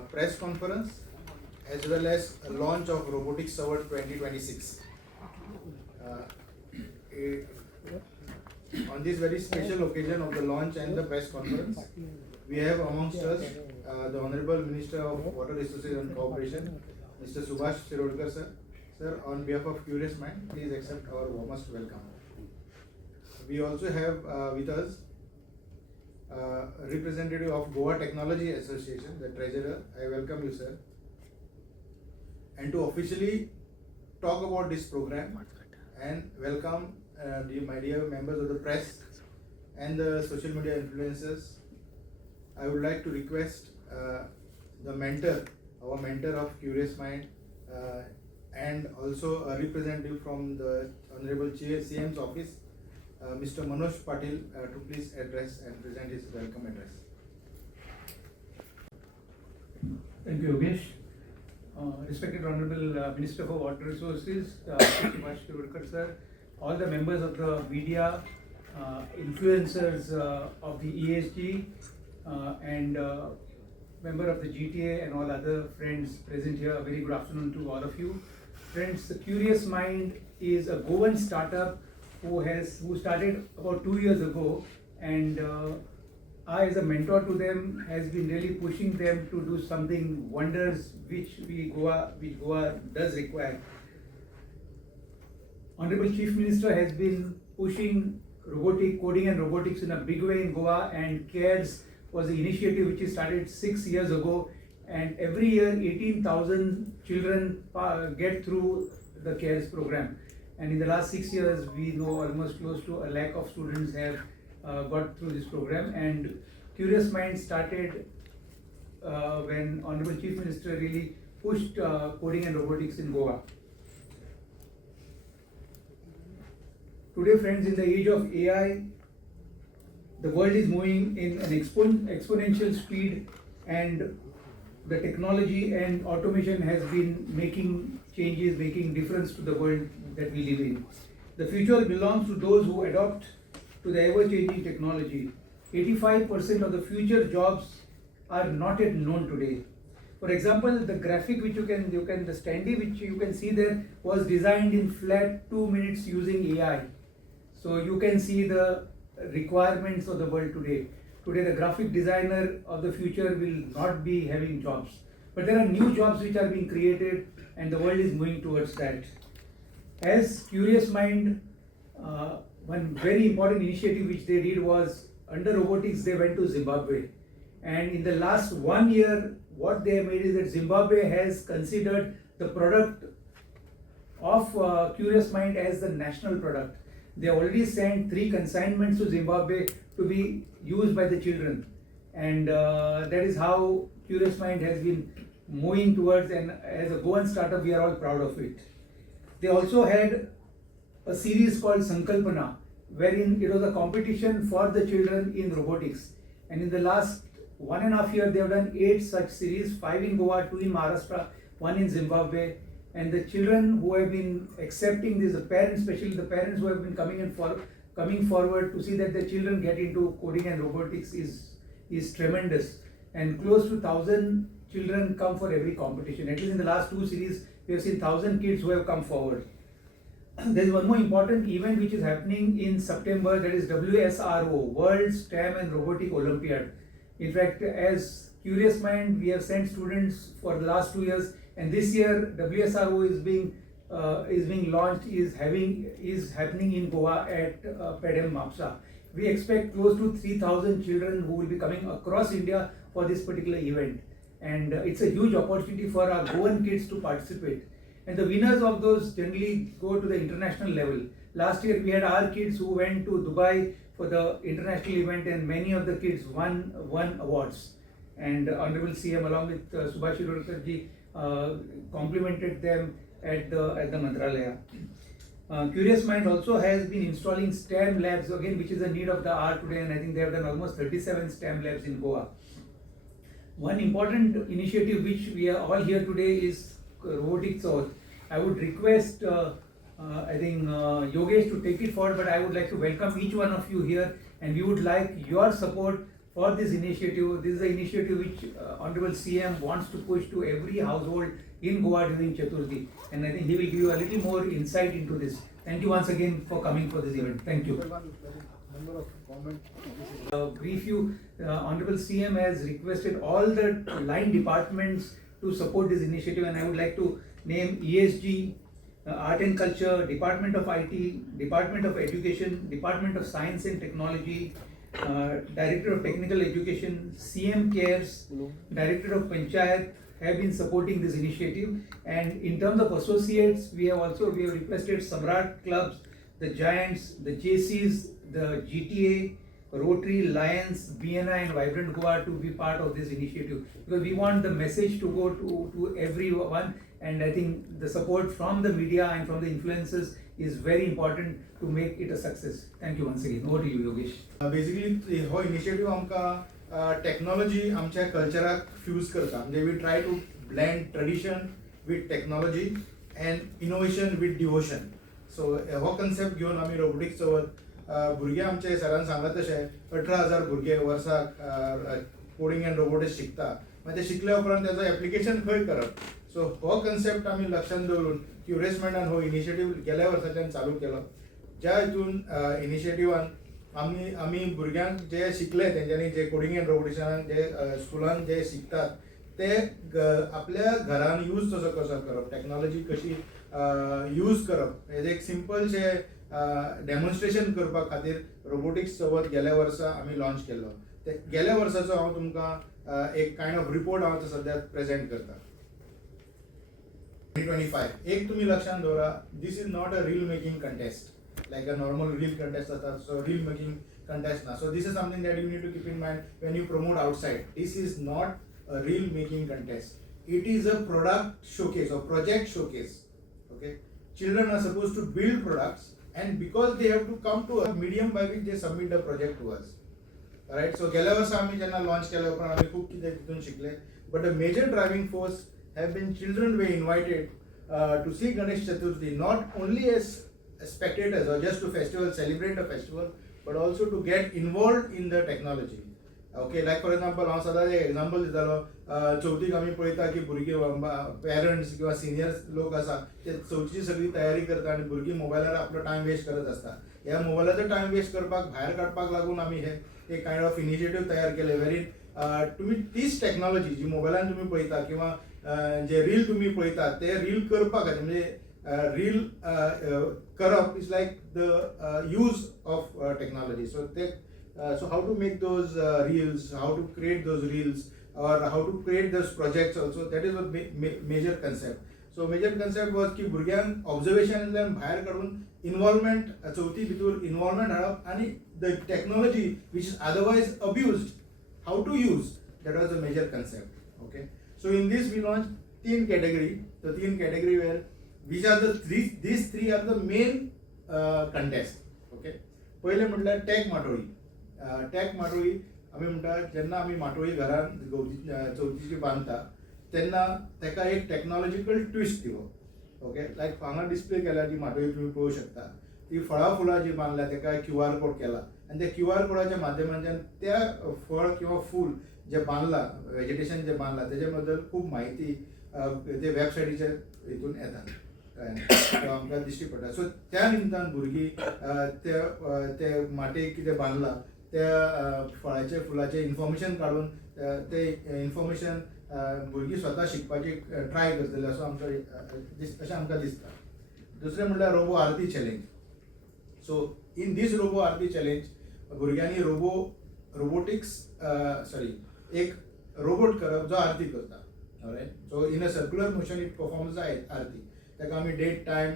press conference as well as a launch of Robotic Chavath 2026. On this very special occasion of the launch and the press conference, we have amongst us the Hon'ble Minister of Water Resources and Cooperation, Mr. Subhash Shirodkar sir. Sir, on behalf of Curious Mind, please accept our warmest welcome. We also have with us representative of Goa Technology Association, the treasurer. I welcome you, sir. And to officially talk about this program and welcome my dear members of the press and the social media influencers, I would like to request the mentor, our mentor of Curious Mind, and also a representative from the Honorable CM's office, Mr. Manoj Patil, to please address and present his welcome address. Thank you, Yogesh. Respected Honorable Minister for Water Resources, Subhash Shirodkar sir, all the members of the media, influencers of the ESG, and member of the GTA and all other friends present here, a very good afternoon to all of you. Friends, the Curious Mind is a Goan startup who started about 2 years ago, and I, as a mentor to them, has been really pushing them to do something wonders which Goa does require. Honorable Chief Minister has been pushing robotic coding and robotics in a big way in Goa, and CARES was the initiative which he started 6 years ago, and every year 18,000 children get through the CARES program. And in the last 6 years, we know almost close to 1 lakh of students have got through this program. And Curious Mind started when Honorable Chief Minister really pushed coding and robotics in Goa. Today, friends, in the age of AI, the world is moving in an exponential speed, and the technology and automation has been making changes, making difference to the world that we live in. The future belongs to those who adopt to the ever-changing technology. 85% of the future jobs are not yet known today. For example, the graphic which the standee which you can see there was designed in flat 2 minutes using AI. So you can see the requirements of the world today. Today, the graphic designer of the future will not be having jobs. But there are new jobs which are being created, and the world is moving towards that. As Curious Mind, one very important initiative which they did was, under robotics, they went to Zimbabwe. And in the last 1 year, what they have made is that Zimbabwe has considered the product of Curious Mind as the national product. They already sent 3 consignments to Zimbabwe to be used by the children. And that is how Curious Mind has been moving towards, and as a Goan startup, we are all proud of it. They also had a series called Sankalpana, wherein it was a competition for the children in robotics. And in the last 1.5 years, they have done 8 such series, 5 in Goa, 2 in Maharashtra, 1 in Zimbabwe. And the children who have been accepting this, the parents, especially the parents who have been coming forward to see that their children get into coding and robotics is tremendous. And close to 1,000 children come for every competition. At least in the last 2 series, we have seen 1,000 kids who have come forward. There is one more important event which is happening in September, that is WSRO, World STEM and Robotic Olympiad. In fact, as Curious Mind, we have sent students for the last 2 years, and this year WSRO is being launched, is happening in Goa at Pedem Mapsa. We expect close to 3,000 children who will be coming across India for this particular event, and it's a huge opportunity for our Goan kids to participate. And the winners of those generally go to the international level. Last year we had our kids who went to Dubai for the international event, and many of the kids won awards. And Honorable CM along with Subhash Shirodkar ji complimented them at the Mantralaya. Curious Mind also has been installing STEM labs, again, which is a need of the hour today, and I think they have done almost 37 STEM labs in Goa. One important initiative which we are all here today is Robotic Chavath. I would request Yogesh to take it forward, but I would like to welcome each one of you here, and we would like your support for this initiative. This is an initiative which Honorable CM wants to push to every household in Goa during Chaturthi, and I think he will give you a little more insight into this. Thank you once again for coming for this event. Thank you. Number of comments. Brief you, Honorable CM has requested all the line departments to support this initiative, and I would like to name ESG, Art and Culture, Department of IT, Department of Education, Department of Science and Technology, Director of Technical Education, CM Cares, Director of Panchayat have been supporting this initiative. And in terms of associates, we have requested Samrat clubs, the Giants, the JCs, the GTA, Rotary, Lions, BNI and Vibrant Goa to be part of this initiative, because we want the message to go to everyone, and I think the support from the media and from the influencers is very important to make it a success. Thank you once again. Over to you, Yogesh. Basically हो initiative आमकां technology आमच्या कल्चराक fuse करता, म्हणजे we try to blend tradition with technology and innovation with devotion. So हो concept घेऊन आम्ही robotics Chavath भुरगे आमचे सरान सांगत तशें 18,000 भुरगे वर्साक कोडिंग अँड रोबोटिक्स शिकता. मागीर ते शिकल्या उपरांत त्याचं एप्लिकेशन खंय करप. सो हो कन्सेप्ट आमी लक्षात दवरून क्युरेसमेंटान हो इनिशिएटिव्ह गेल्या वर्साच्यान चालू केलो. ज्या हितून इनिशिएटिव्हान आमी भुरग्यांक जे शिकले तेंच्यांनी जे कोडिंग अँड रोबोटिक्सान जे स्कुलान जे शिकतात ते आपल्या घरान यूज कसो करप, टेक्नॉलॉजी कशी यूज करप, हेजे एक सिंपलशे डेमॉन्स्ट्रेशन करपा खातीर रोबोटिक्स चवथ गेल्या वर्सा आमी लॉन्च केल्लो. ते गेल्या वर्साचो हांव तुमकां एक कायंड ऑफ रिपोर्ट हांव सद्या प्रेजेंट करता. 2025 एक तुम्ही लक्षात दवरा, this is not a reel making contest like a normal reel contest जाता. So reel making contest na. So this is something that you need to keep in mind when you promote outside. This is not a reel making contest. It is a product showcase or project showcase. Okay, children are supposed to build products, and because they have to come to a medium by which they submit the project to us. Alright, so गेल्या वर्षी आम्ही जेन्ना launch केले उपरांत आम्ही खूप कितें तितून शिकले. But the major driving force have been children were invited to see Ganesh Chaturthi not only as spectators or just to celebrate a festival, but also to get involved in the technology. Okay, like for example, हांव सदांच एक example दितालो. चवथीक आमी पळयता की भुरगे parents किंवा सिनियर लोक आसा ते चवथीची सगळी तयारी करता आनी भुरगीं मोबायलार आपलो टायम वेस्ट करत आसता. ह्या मोबायलाचो टायम वेस्ट करपाक भायर काडपाक लागून आमी हे एक कायंड ऑफ इनिशिएटिव्ह तयार केले वेरी तुमी तीच टेक्नॉलॉजी जी मोबायलान तुमी पळयता किंवा जे रील तुमी पळयता ते रील करपा खातीर म्हणजे reel करप is like the use of technology. So how to make those reels, how to create those reels, or how to create those projects also, that is a major concept. So major concept was की भुरग्यांक ऑब्झर्वेशनांतल्यान भायर काडून involvement चवथी भितर involvement हाडप आनी the technology which is otherwise abused, how to use, that was a major concept. Okay, so in this we launched 3 category. The 3 category where these three are the main contest. Okay, पहिले म्हटल्यार tack माटोळी. Tack माटोळी आमी म्हणटा जेन्ना आमी माटोळी घरान चवथीची बांदता तेन्ना तेका एक टेक्नॉलॉजिकल ट्विस्ट दिवप. ओके, लायक हांगा डिस्प्ले केल्या जी माटोळी तुम्ही पळोवंक शकता, ती फळां फुलां जी बांदल्या तेका QR कोड केला आनी त्या QR कोडाच्या माध्यमांतल्यान त्या फळ किंवा फूल जे बांदला, वेजिटेशन जे बांदला तेजे बद्दल खूप माहिती ते वेबसायटीचेर हितून येता आमकां दिश्टी पडटा. सो त्या निमतान भुरगीं ते माटयेक कितें बांदलां त्या फळाचे फुलाचे इन्फॉर्मेशन काडून ते इन्फॉर्मेशन भुरगीं स्वता शिकपाची ट्राय करतले असो अशें आमकां दिसता. दुसरें म्हणल्यार रोबो आरती चॅलेंज. सो इन दीस रोबो आरती चॅलेंज भुरग्यांनी रोबोटिक्स एक रोबोट करप जो आरती करता. Alright, so in a circular motion it performs the आरती. ताका आमी डेट टायम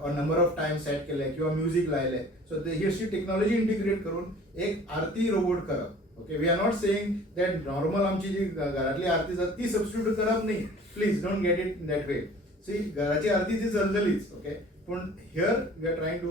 और नंबर ऑफ टायम सेट केले किंवा म्युझिक लायले. सो ही अशी टेक्नॉलॉजी इंटिग्रेट करून एक आरती रोबोट करप. Okay, we are not saying that normal आमची जी घरातली आरती जाता ती सबस्टिट्यूट करप न्ही. Please don't get it in that way. See घराची आरती ती चलतलीच. ओके, पूण here we are trying to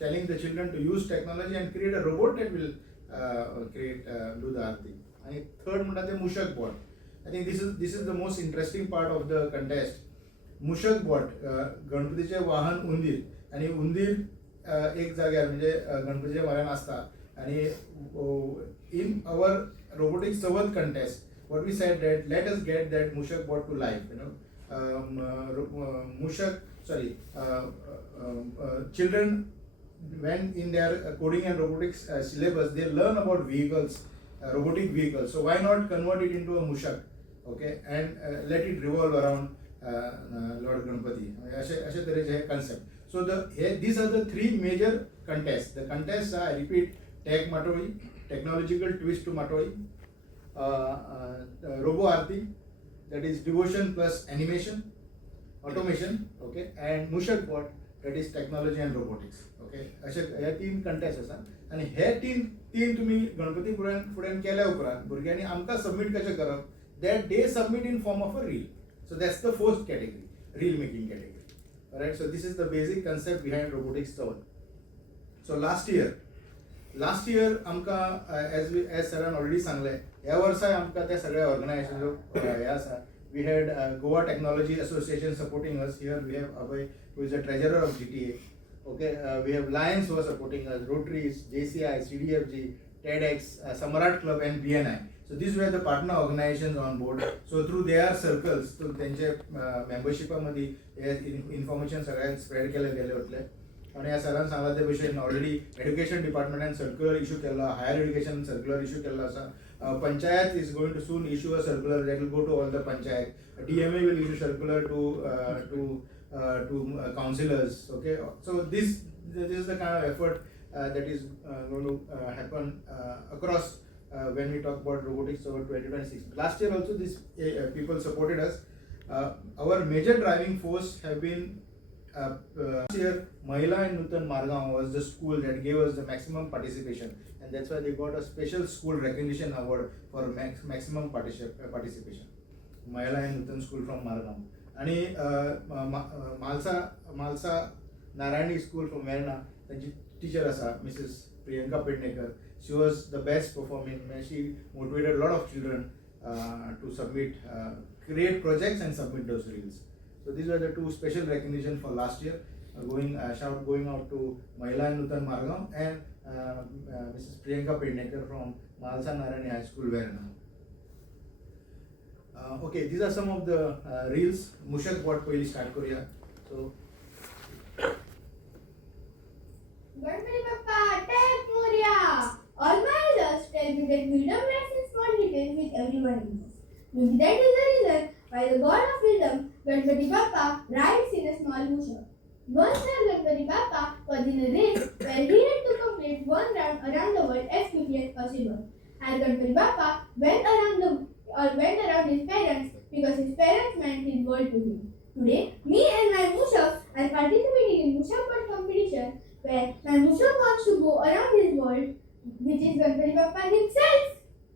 telling the children to use technology and create a robot that will do the aarti. आणि थर्ड म्हणटा ते मुशक bot. I think this is the most interesting part of the contest. मुशक bot गणपतीचे वाहन उंदीर, आणि उंदीर एक जाग्यार म्हणजे गणपतीच्या म्हऱ्यान आसता And in our robotics Chavath contest, what we said that let us get that Mushak bot to life. Mushak, sorry, children when in their coding and robotics syllabus they learn about vehicles, robotic vehicles. So why not convert it into a Mushak, okay, and let it revolve around Lord Ganpati. अशे तरेचे हे concept. So these are the three major contests. The contests are, I repeat, tech matoi, technological twist to matoi, robo arti, that is devotion plus animation, automation, okay, and Mushak bot, that is technology and robotics, okay. अशे हे तीन contests आसा आणि हे तीन तुम्ही गणपती फुड्यान केल्या उपरांत भुरग्यांनी आमकां सबमिट कशें करप, that they submit in form of a reel. So that's the first category, reel making category. Alright, so this is the basic concept behind robotics Chavath. So last year आमकां as sir already सांगले, ह्या वर्सा आमकां त्या सगळ्या ऑर्गनायझेशनाचो हे आसा. We had Goa Technology Association supporting us. Here we have Abhay, who is the treasurer of GTA. Okay, we have Lions who are supporting us, Rotaries, JCI, CDFG, TEDx, Samarat Club, and BNI. So these were the partner organizations on board. So through their circles, through त्यांचे membershipमध्ये information सगळ्यांक spread केले गेले वतले. आणि ह्या सरान सांगला ते भशेन ऑलरेडी एड्युकेशन डिपार्टमेंटान सर्क्युलर इश्यू केला, हायर एड्युकेशन सर्क्युलर इश्यू केला आसा. Panchayat is going to soon issue a circular that will go to all the panchayat. DMA will issue circular to councillors. Okay, so this is the kind of effort that is going to happen across when we talk about robotics over 2026. Last year also these people supported us. Our major driving force have been last year Mahila in Nutan Margaon was the school that gave us the maximum participation, and that's why they got a special school recognition award for maximum participation. Mahila in Nutan school from Margaon. And Malsa Narayani school from Verna, the teacher asa Mrs. Priyanka Pednekar. She was the best performing. She motivated a lot of children to submit, create projects and submit those reels. So these were the two special recognition for last year. Going out to Mahila Nutan Margaon and Mrs. Priyanka Pednekar from Malsa Narayani High School, Verna. Okay, these are some of the reels. Mushak bot पहिली start करूया. So Ganpati Bappa, take Moria! All my elders tell me that wisdom lies in small details which everyone knows. Maybe that is the reason why the god of wisdom, Ganpati Bappa, rides in a small Mushak. Once Ganpati Bappa was in a race where he had to complete one round around the world as quickly as possible. And Ganpati Bappa went around his parents because his parents meant his world to him. Today, me and my Mushak are participating in Mushak bot competition where my Mushak wants to go around his world, which is Ganpati Bappa himself.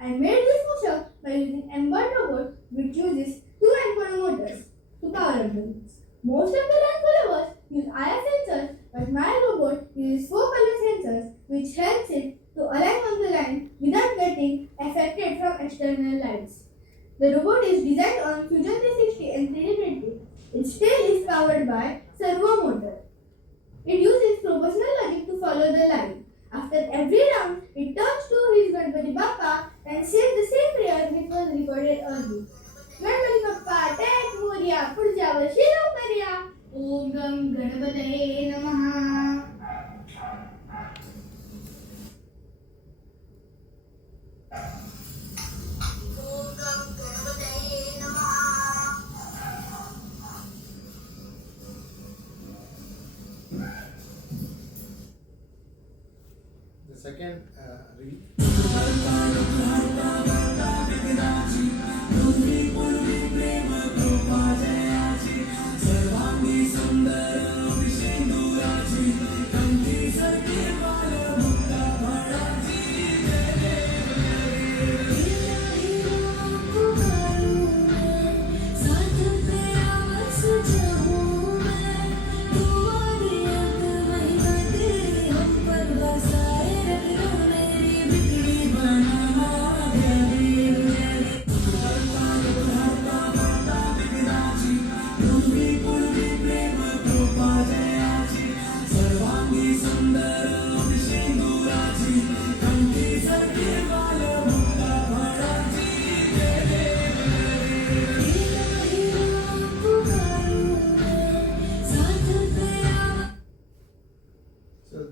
I made this Mushak by using Hon'ble robot which uses 2 antenna motors to power up the wheels. Most of the land followers use IR sensors, but my robot uses 4 color sensors which helps it to align on the line without getting affected from external lights. The robot is designed on Fusion 360 and 3D printing. Its tail is powered by servo motor. It uses proportional logic to follow the line. After every round, it turns to his Ganpati Bappa and says the same prayer which was recorded earlier. Ganpati Bappa, take Moria, पुढच्या वर्षी लवकर या. ओम गं गणपतये नमः. the second reel. Bana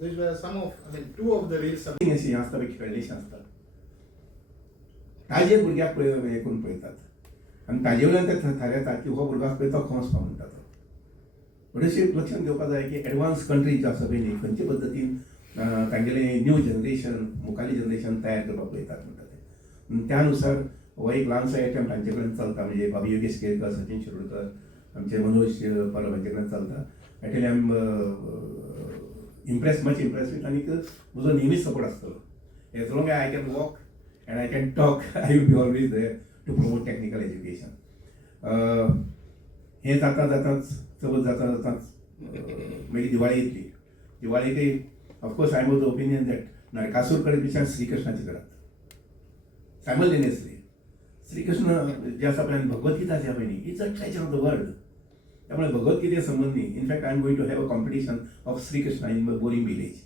these were some of, I mean, two of the reels. अशी आसता पळय खेळलेशीं आसता ताजे भुरग्याक हे करून पळयतात आनी ताजे वयल्यान ते थारायतात की हो भुरगो आसा पळय तो खंय वचपा म्हणटा तो. थोडेशे लक्षांत घेवपाक जाय की एडवान्स कंट्रीज ज्यो आसा पळय न्ही खंयचे पद्दतीन तांगेलें न्यू जनरेशन मुखारली जनरेशन तयार करपाक पळयतात म्हणटा ते. त्या अनुसार हो एक ल्हानसो एटॅम्प्ट तांचे कडेन चलता म्हणजे बाबी योगेश केरकर सचिन शिरोडकर आमचे मनोज परब हांचे कडेन चलता. Actually I am impressed, much impressed with, आनी म्हजो नेहमीच सपोर्ट आसतलो. As long as I can walk and I can talk I will be always there to promote technical education. हें जाता जाताच चवथ जाता जाताच मागीर दिवाळी येतली. दिवाळेक of course I am of the opinion that Narakasur कडेन पेक्षा श्रीकृष्णाचे करात सायमल्टेनियसली. श्रीकृष्ण जे आसा पळय भगवद्गीता जी आसा पळय न्ही it's a treasure of the world. त्यामुळे भगवद्गीते संबंधी in fact I am going to have a competition of Shrikrishna in Borim village.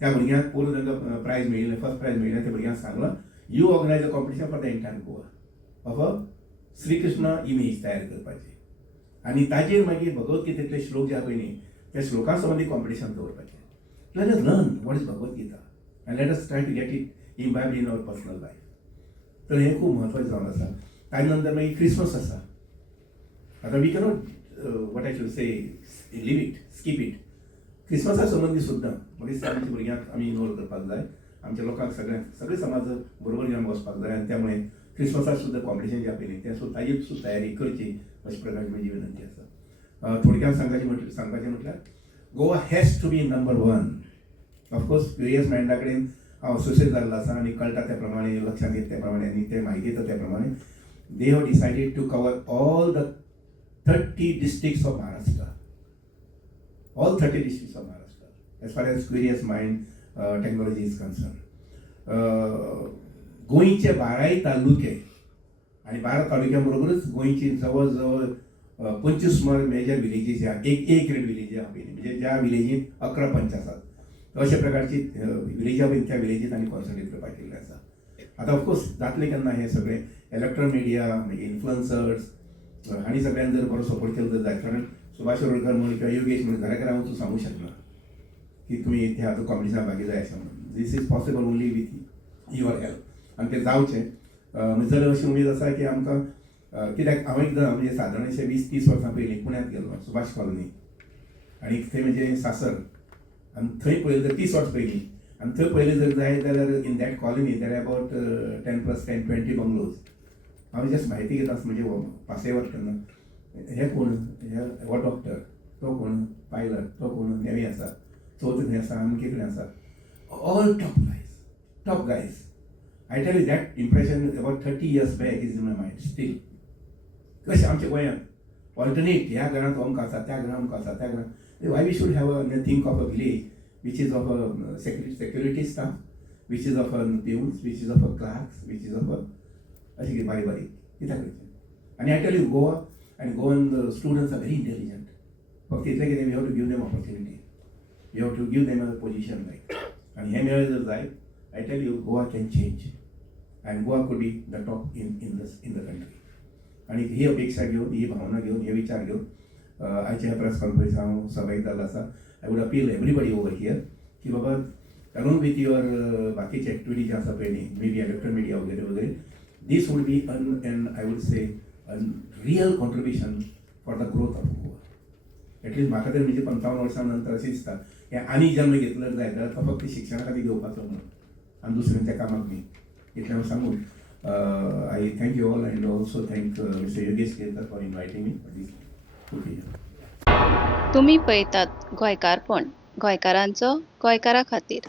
त्या भुरग्यांक पूर्ण तांकां प्रायज मेळिल्लें, फर्स्ट प्रायज मेळिल्लें. त्या भुरग्यांक सांगलां you organise a competition for the entire Goa of a Shrikrishna image तयार करपाची आनी ताजेर मागीर भगवद्गीतेतले श्लोक जे आसा पळय न्ही त्या श्लोकां संबंधी कॉम्पिटिशन दवरपाचें. Let us learn what is Bhagavad Gita and let us try to get it imbibed in our personal life. तर हें खूब म्हत्वाचें जावन आसा. ताजे नंतर मागीर क्रिसमस आसा. आतां we cannot what I should say, leave it, skip it. क्रिसमसा संबंधी सुद्दां बरीच आमच्या भुरग्यांक आमी इनवॉल्व करपाक जाय. आमच्या लोकांक सगळे समाज बरोबर घेवन वचपाक जाय आनी त्यामुळे क्रिसमसाक सुद्दां कॉम्पिटिशन जे आपयलें तें सुद्दां ताजी सुद्दां तयारी करची अशे प्रकारची म्हजी विनंती आसा. थोडक्यान सांगपाचें म्हटल्यार Goa has to be number 1. Of course various मायंडा कडेन हांव असोसिएट जाल्लो आसा आनी कळटा त्या प्रमाणे लक्षांत येता त्या प्रमाणे आनी ते म्हायती येता त्या प्रमाणे they have decided to cover all the 30 districts of Maharashtra. All 30 districts of Maharashtra, as far as Curious Mind technology is concerned. गोंयचे 12 तालुके आणि 12 तालुक्यांबरोबरच गोंयची जवळ 25 मेजर विलेजीस आहा. एक ग्रेड विलेजी आहा पयलीं म्हणजे ज्या विलेजींत 11 पंच आसात अशा प्रकारची विलेजी आहा त्या विलेजींत आनी कॉन्सन्ट्रेट करपाक केल्लें आसा. आतां ऑफकोर्स जातलें केन्ना हें सगळें इलेक्ट्रॉनिक मिडिया मागीर इन्फ्लुएन्सर्स हांणी सगळ्यांनी जर बरो सपोर्ट केलो जाय. कारण सुभाष शिरोडकर म्हणून किंवा योगेश म्हणून घरा वचून सांगूंक शकना की तुमी त्या हातूंत कॉम्पिटिशनाक भागी जाय अशें म्हणून. This is possible only with your help आनी तें जावचें. म्हजी अशी उमेद आसा की आमकां कित्याक हांव एकदां म्हणजे सादारण अशें 20-30 वर्सां पयलीं पुण्यांत गेल्लो सुभाष कॉलनी आनी थंय म्हणजे सासर आनी थंय पळयलें जर 30 वर्स पयलीं आनी थंय पयलें जर जाय जाल्यार in that colony there are about 10+10-20 bungalows. हांव जस्ट म्हायती घेता म्हणजे पासयेवट केन्ना हे कोण हो डॉक्टर तो कोण पायलट तो कोण नेवी आसा चवथ खंय आसा अमके कडेन आसा all top guys. I tell you that impression about 30 years back is in my mind still. कशें आमच्या गोंयांत ऑल्टरनेट ह्या घरांत अमकां आसा त्या घरांत अमकां आसा त्या घरांत why we should have a think of a village which is of a security staff which is of a peons which is of a clerks which is of a अशें बारीक बारीक कित्याक करचें. आनी I tell you Goa and Goan students are very intelligent. फक्त इतलें कितें we have to give them opportunity we have to give them a position लायक आनी हें मेळ्ळें जर जाय I tell you Goa can change and Goa could be the top in the country. आनी ही अपेक्षा घेवन ही भावना घेवन हे विचार घेवन आयच्या ह्या प्रेस कॉन्फरन्स हांव सहभागी जाल्लो आसा. I would appeal everybody over here की बाबा अलॉंग वीथ युअर बाकीचे एक्टिविटी जे आसा पळय न्ही मे बी इलेक्ट्रॉनिक मिडिया वगैरे वगैरे this would be I would say a real contribution for the growth of Goa. At least म्हाका तरी म्हणजे 55 वर्सां नंतर अशें दिसता की आनी जन्म घेतलो जाय जाल्यार तो फक्त शिक्षणा खातीर घेवपाचो म्हणून आनी दुसऱ्यांच्या कामाक न्ही. इतलें हांव सांगून I thank you all and also thank mister Yogesh Kerkar for inviting me for this occasion. तुम्ही पळयतात गोंयकारपण गोंयकारांचो गोंयकारा खातीर.